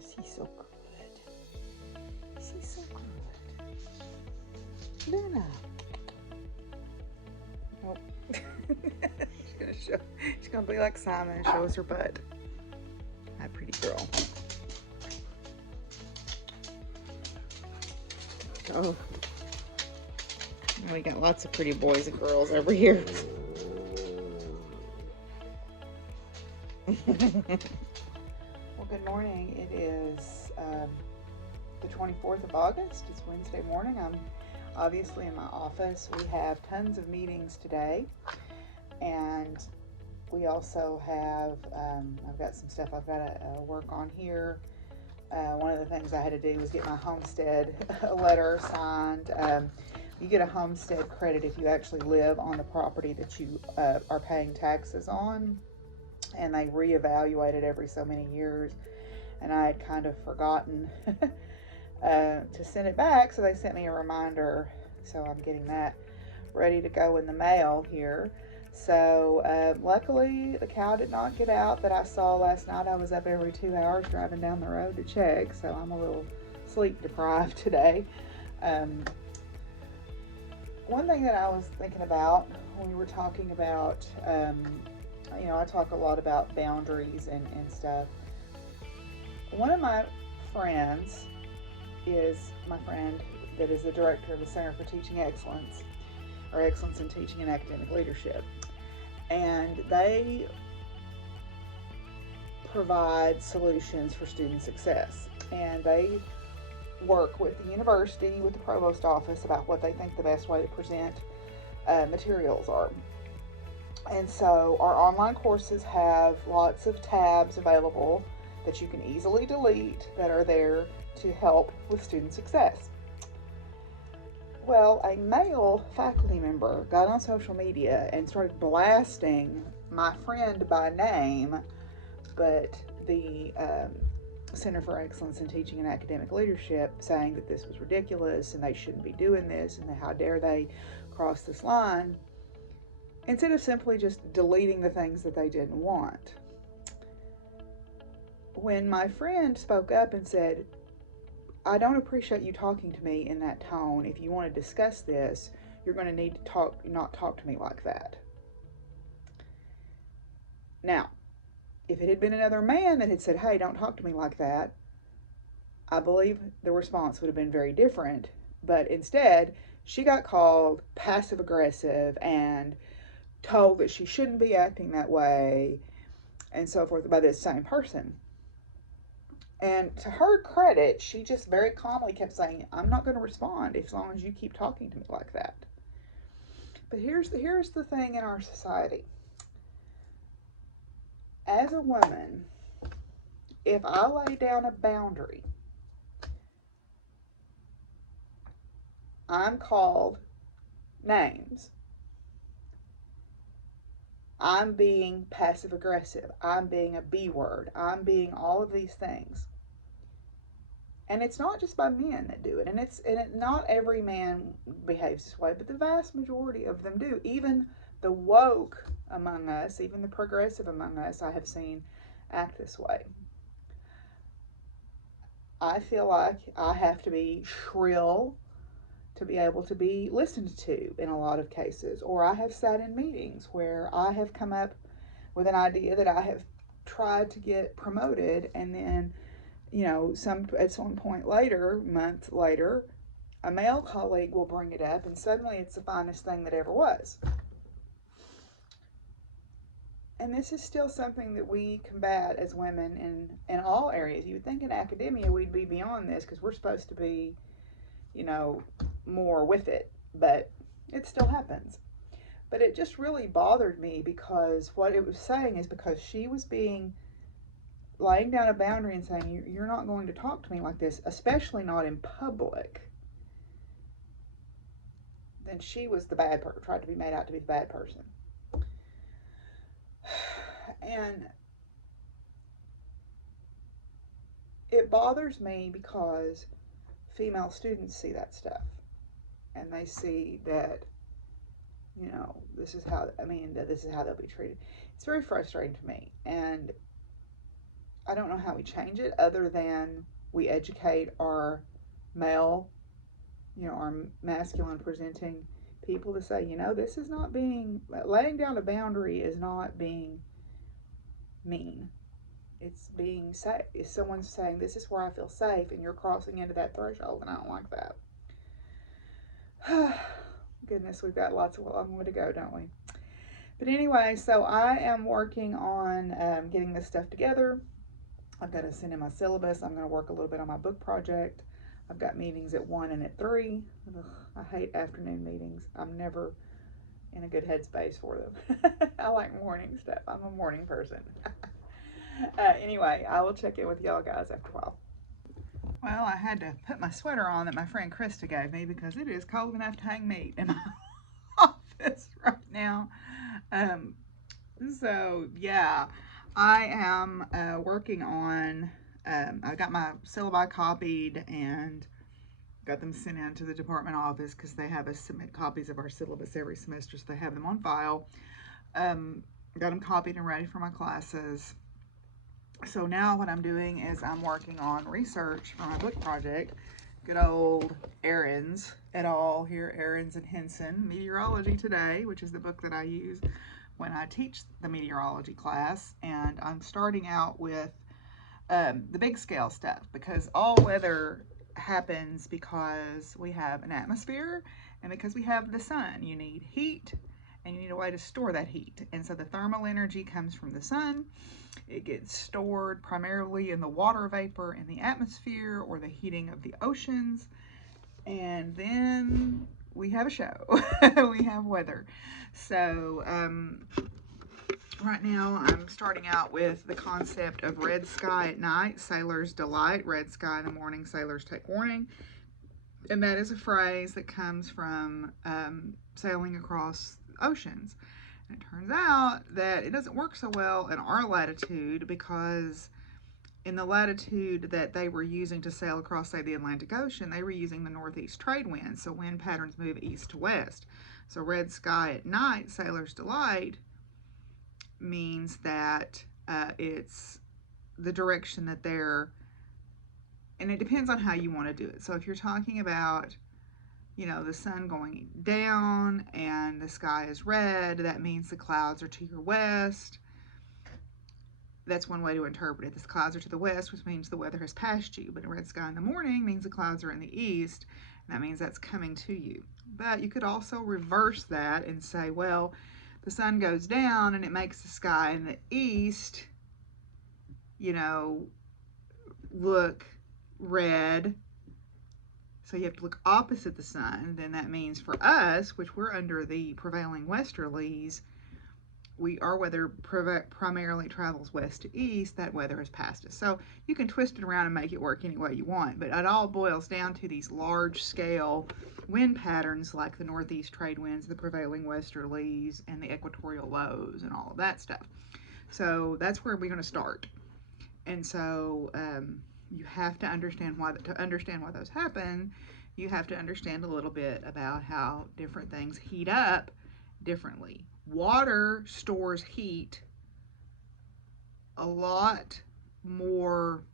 she's so good. She's so good. Luna. Nope. She's gonna be like Simon and show us her butt. That pretty girl. Oh. Now we got lots of pretty boys and girls over here. Well, good morning. It is the 24th of August. It's Wednesday morning. I'm obviously in my office. We have tons of meetings today, and we also have, I've got some stuff I've got to work on here. One of the things I had to do was get my homestead letter signed. You get a homestead credit if you actually live on the property that you are paying taxes on, and they reevaluate it every so many years, and I had kind of forgotten to send it back, so they sent me a reminder, so I'm getting that ready to go in the mail here. So luckily the cow did not get out that I saw last night. I was up every 2 hours driving down the road to check, so I'm a little sleep deprived today. One thing that I was thinking about when we were talking about, I talk a lot about boundaries and stuff. One of my friends is my friend that is the director of the Center for Teaching Excellence, or Excellence in Teaching and Academic Leadership. And they provide solutions for student success. And they work with the university, with the provost office, about what they think the best way to present materials are. And so our online courses have lots of tabs available that you can easily delete that are there to help with student success. Well, a male faculty member got on social media and started blasting my friend by name, but the Center for Excellence in Teaching and Academic Leadership, saying that this was ridiculous and they shouldn't be doing this and how dare they cross this line, instead of simply just deleting the things that they didn't want. When my friend spoke up and said, I don't appreciate you talking to me in that tone. If you want to discuss this, you're going to need to not talk to me like that. Now, if it had been another man that had said, hey, don't talk to me like that, I believe the response would have been very different. But instead, she got called passive aggressive and told that she shouldn't be acting that way and so forth by this same person. And to her credit, she just very calmly kept saying, I'm not going to respond as long as you keep talking to me like that. But here's the thing in our society. As a woman, if I lay down a boundary, I'm called names. I'm being passive aggressive. I'm being a B word. I'm being all of these things. And it's not just by men that do it. And not every man behaves this way, but the vast majority of them do. Even the woke among us, even the progressive among us, I have seen act this way. I feel like I have to be shrill to be able to be listened to in a lot of cases. Or I have sat in meetings where I have come up with an idea that I have tried to get promoted, and then at some point later, month later, a male colleague will bring it up, and suddenly it's the finest thing that ever was. And this is still something that we combat as women in all areas. You would think in academia we'd be beyond this because we're supposed to be, more with it, but it still happens. But it just really bothered me because what it was saying is because she was laying down a boundary and saying, you're not going to talk to me like this, especially not in public, then she was the bad person, tried to be made out to be the bad person. And it bothers me because female students see that stuff, and they see that, this is how they'll be treated. It's very frustrating to me, and I don't know how we change it other than we educate our male, our masculine presenting people to say, this is not being, laying down a boundary is not being mean. It's being safe. If someone's saying, this is where I feel safe, and you're crossing into that threshold, and I don't like that. Goodness, we've got lots of long way to go, don't we? But anyway, so I am working on getting this stuff together. I've got to send in my syllabus. I'm going to work a little bit on my book project. I've got meetings at 1 and at 3. Ugh, I hate afternoon meetings. I'm never in a good headspace for them. I like morning stuff. I'm a morning person. Anyway, I will check in with y'all guys after a while. Well, I had to put my sweater on that my friend Krista gave me because it is cold enough to hang meat in my office right now. So yeah, I am working on, I got my syllabi copied and got them sent in to the department office because they have us submit copies of our syllabus every semester, so they have them on file. Got them copied and ready for my classes. So now what I'm doing is I'm working on research for my book project. Good old Ahrens et al. Here, Ahrens and Henson, Meteorology Today, which is the book that I use when I teach the meteorology class. And I'm starting out with the big scale stuff, because all weather happens because we have an atmosphere and because we have the sun. You need heat and you need a way to store that heat. And so the thermal energy comes from the sun. It gets stored primarily in the water vapor in the atmosphere or the heating of the oceans. And then we have a show. We have weather. So right now I'm starting out with the concept of red sky at night, sailor's delight, red sky in the morning, sailors take warning. And that is a phrase that comes from sailing across oceans. And it turns out that it doesn't work so well in our latitude, because in the latitude that they were using to sail across, say, the Atlantic Ocean, they were using the northeast trade wind, so wind patterns move east to west. So red sky at night, sailor's delight, means that it's the direction that they're, and it depends on how you want to do it. So if you're talking about, the sun going down and the sky is red, that means the clouds are to your west. That's one way to interpret it. The clouds are to the west, which means the weather has passed you. But a red sky in the morning means the clouds are in the east, and that means that's coming to you. But you could also reverse that and say, well, the sun goes down and it makes the sky in the east, look red. So you have to look opposite the sun. Then that means for us, which we're under the prevailing westerlies, our weather primarily travels west to east. That weather has passed us. So you can twist it around and make it work any way you want. But it all boils down to these large scale wind patterns like the northeast trade winds, the prevailing westerlies, and the equatorial lows and all of that stuff. So that's where we're going to start. And so you have to understand why those happen. You have to understand a little bit about how different things heat up differently. Water stores heat a lot more,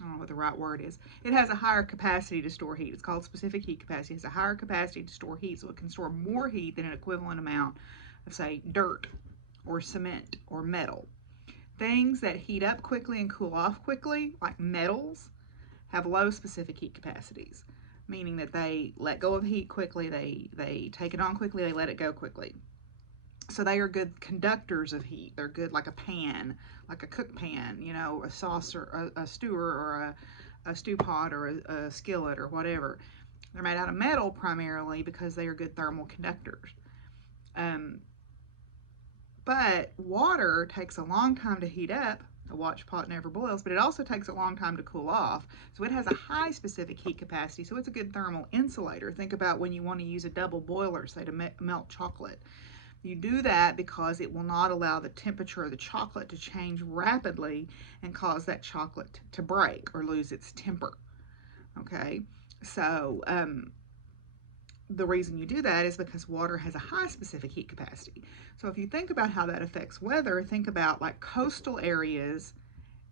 I don't know what the right word is. It has a higher capacity to store heat. It's called specific heat capacity. It has a higher capacity to store heat, so it can store more heat than an equivalent amount of, say, dirt or cement or metal. Things that heat up quickly and cool off quickly, like metals, have low specific heat capacities, meaning that they let go of heat quickly, they take it on quickly, they let it go quickly. So they are good conductors of heat. They're good like a pan, like a cook pan, a saucer, a stewer, or a stew pot, or a skillet, or whatever. They're made out of metal primarily because they are good thermal conductors. But water takes a long time to heat up. A watch pot never boils, but it also takes a long time to cool off. So it has a high specific heat capacity, so it's a good thermal insulator. Think about when you want to use a double boiler, say to melt chocolate. You do that because it will not allow the temperature of the chocolate to change rapidly and cause that chocolate to break or lose its temper. Okay, so the reason you do that is because water has a high specific heat capacity. So if you think about how that affects weather, think about like coastal areas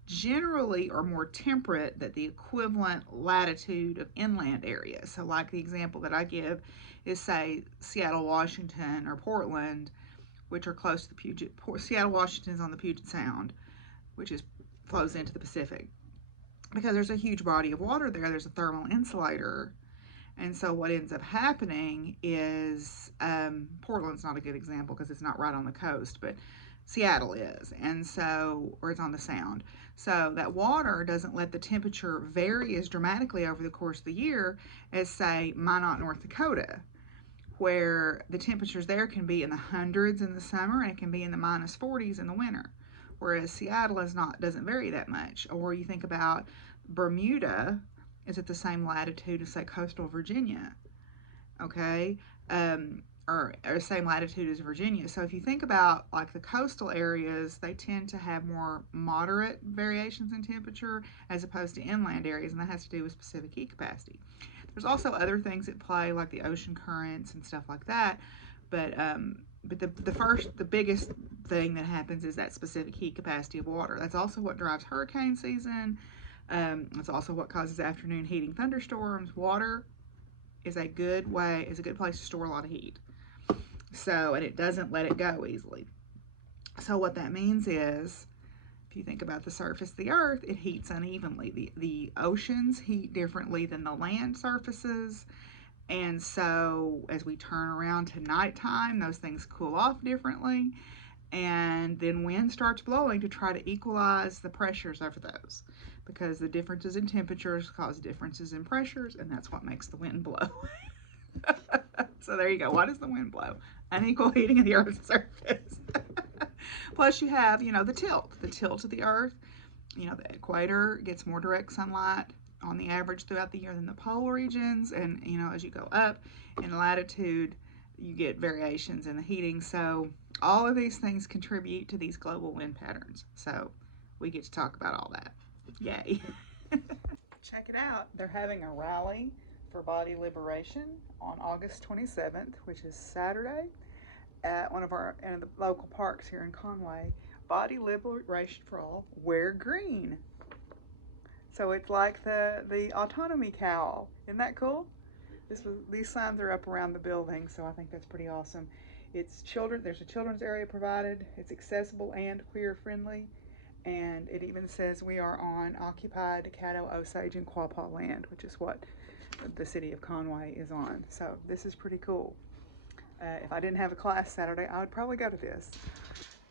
generally are more temperate than the equivalent latitude of inland areas. So like the example that I give is, say, Seattle, Washington, or Portland, which are close to the Puget. Seattle, Washington is on the Puget Sound, which flows into the Pacific. Because there's a huge body of water there, there's a thermal insulator. And so what ends up happening is, Portland's not a good example because it's not right on the coast, but Seattle is, and so, or it's on the Sound. So that water doesn't let the temperature vary as dramatically over the course of the year as, say, Minot, North Dakota, where the temperatures there can be in the hundreds in the summer and it can be in the minus 40s in the winter. Whereas Seattle doesn't vary that much. Or you think about Bermuda is at the same latitude as, say, coastal Virginia, okay? Or same latitude as Virginia. So if you think about like the coastal areas, they tend to have more moderate variations in temperature as opposed to inland areas, and that has to do with specific heat capacity. There's also other things at play like the ocean currents and stuff like that, but the biggest thing that happens is that specific heat capacity of water. That's also what drives hurricane season. It's also what causes afternoon heating thunderstorms. Water is a good place to store a lot of heat. So, and it doesn't let it go easily. So what that means is, if you think about the surface of the earth, it heats unevenly. The oceans heat differently than the land surfaces. And so as we turn around to nighttime, those things cool off differently. And then wind starts blowing to try to equalize the pressures over those, because the differences in temperatures cause differences in pressures, and that's what makes the wind blow. So there you go. Why does the wind blow? Unequal heating of the Earth's surface. Plus you have, the tilt of the Earth. The equator gets more direct sunlight on the average throughout the year than the polar regions. And, as you go up in latitude, you get variations in the heating. So all of these things contribute to these global wind patterns. So we get to talk about all that. Yay. Check it out. They're having a rally for body liberation on August 27th, which is Saturday, at one of the local parks here in Conway. Body liberation for all. Wear green. So it's like the autonomy cowl. Isn't that cool? These signs are up around the building, so I think that's pretty awesome. It's children. There's a children's area provided. It's accessible and queer friendly. And it even says we are on occupied Caddo, Osage, and Quapaw land, which is what the city of Conway is on. So this is pretty cool. If I didn't have a class Saturday, I would probably go to this.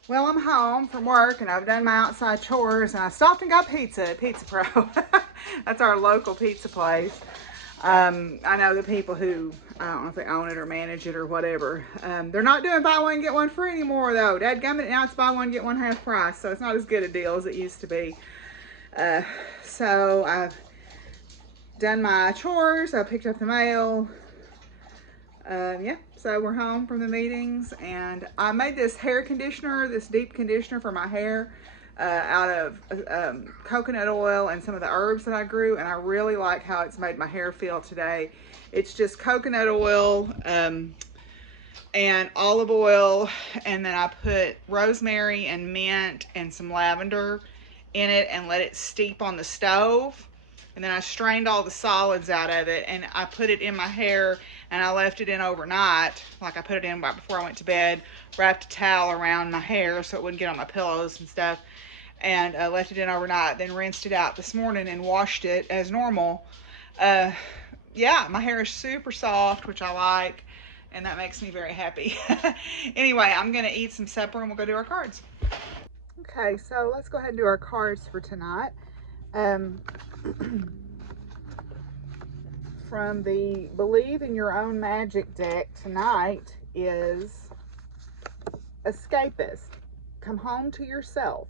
Well, I'm home from work and I've done my outside chores, and I stopped and got pizza at Pizza Pro. That's our local pizza place. I know the people who, I don't know if they own it or manage it or whatever. They're not doing buy one, get one free anymore though. Dadgummit, now it's buy one, get one half price. So it's not as good a deal as it used to be. So I've done my chores. I picked up the mail. So we're home from the meetings, and I made this hair conditioner, this deep conditioner for my hair out of coconut oil and some of the herbs that I grew, and I really like how it's made my hair feel today. It's just coconut oil and olive oil, and then I put rosemary and mint and some lavender in it and let it steep on the stove. And then I strained all the solids out of it, and I put it in my hair, and I left it in overnight. Like I put it in right before I went to bed, wrapped a towel around my hair so it wouldn't get on my pillows and stuff, and left it in overnight, then rinsed it out this morning and washed it as normal. Yeah, my hair is super soft, which I like, and that makes me very happy. Anyway, I'm going to eat some supper, and we'll go do our cards. Okay, so let's go ahead and do our cards for tonight. From the Believe in Your Own Magic deck tonight is Escapist. Come home to yourself.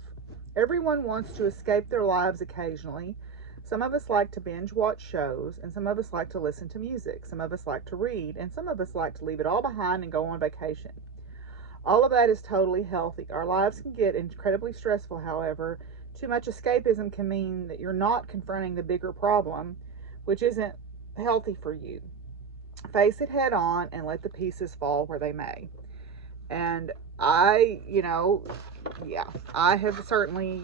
Everyone wants to escape their lives occasionally. Some of us like to binge watch shows, and some of us like to listen to music. Some of us like to read, and some of us like to leave it all behind and go on vacation. All of that is totally healthy. Our lives can get incredibly stressful, however. Too much escapism can mean that you're not confronting the bigger problem, which isn't healthy for you. Face it head on and let the pieces fall where they may. And I have certainly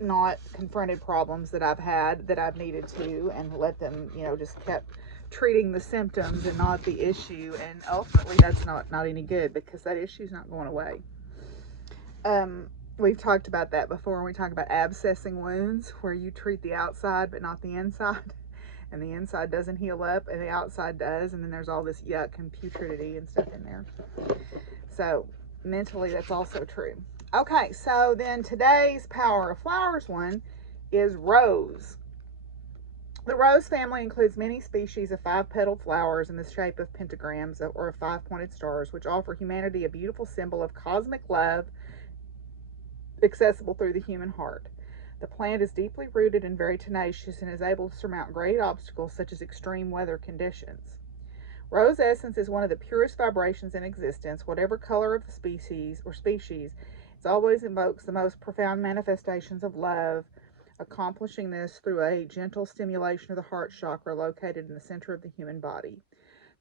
not confronted problems that I've had that I've needed to, and let them, just kept treating the symptoms and not the issue. And ultimately that's not any good, because that issue's not going away. We've talked about that before when we talk about abscessing wounds, where you treat the outside but not the inside, and the inside doesn't heal up and the outside does, and then there's all this yuck and putridity and stuff in there. So mentally that's also true. Okay, so then today's Power of Flowers one is rose. The rose family includes many species of 5-petaled flowers in the shape of pentagrams or of 5-pointed stars, which offer humanity a beautiful symbol of cosmic love accessible through the human heart. The plant is deeply rooted and very tenacious, and is able to surmount great obstacles such as extreme weather conditions. Rose essence is one of the purest vibrations in existence. Whatever color of the species, it always invokes the most profound manifestations of love, accomplishing this through a gentle stimulation of the heart chakra located in the center of the human body.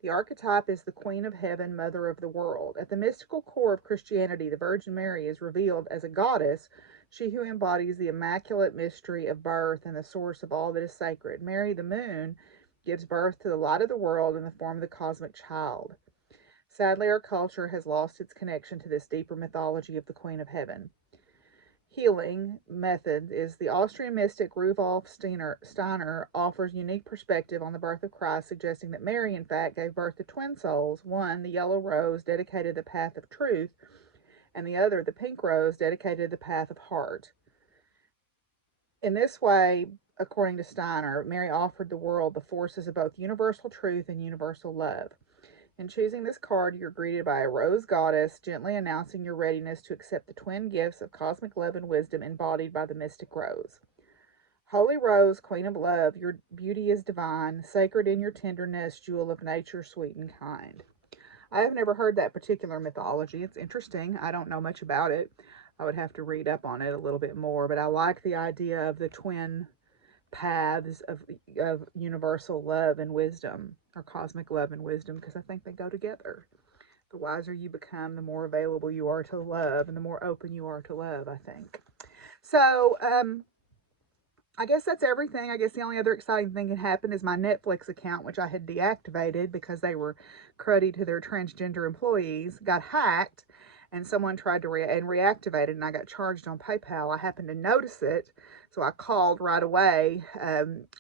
The archetype is the Queen of Heaven, Mother of the World. At the mystical core of Christianity, the Virgin Mary is revealed as a goddess, she who embodies the immaculate mystery of birth and the source of all that is sacred. Mary, the moon, gives birth to the light of the world in the form of the cosmic child. Sadly, our culture has lost its connection to this deeper mythology of the Queen of Heaven. Healing method is the Austrian mystic Rudolf Steiner offers unique perspective on the birth of Christ, suggesting that Mary, in fact, gave birth to twin souls. One, the yellow rose, dedicated the path of truth, and the other, the pink rose, dedicated the path of heart. In this way, according to Steiner, Mary offered the world the forces of both universal truth and universal love. In choosing this card, you're greeted by a rose goddess, gently announcing your readiness to accept the twin gifts of cosmic love and wisdom embodied by the mystic rose. Holy Rose, Queen of Love, your beauty is divine, sacred in your tenderness, jewel of nature, sweet and kind. I have never heard that particular mythology. It's interesting. I don't know much about it. I would have to read up on it a little bit more, but I like the idea of the twin paths of universal love and wisdom, or cosmic love and wisdom, because I think they go together. The wiser you become, the more available you are to love, and the more open you are to love, I think. So, I guess that's everything. I guess the only other exciting thing that happened is my Netflix account, which I had deactivated because they were cruddy to their transgender employees, got hacked, and someone tried to reactivate it, and I got charged on PayPal. I happened to notice it, so I called right away,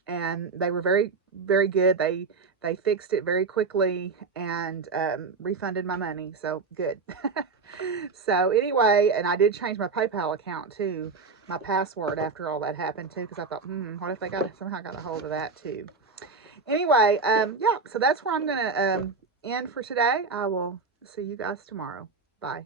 and they were very, very good. They fixed it very quickly and refunded my money, so good. So anyway, and I did change my PayPal account too, my password, after all that happened too, because I thought, what if they somehow got a hold of that too? Anyway, yeah, so that's where I'm gonna end for today. I will see you guys tomorrow. Bye.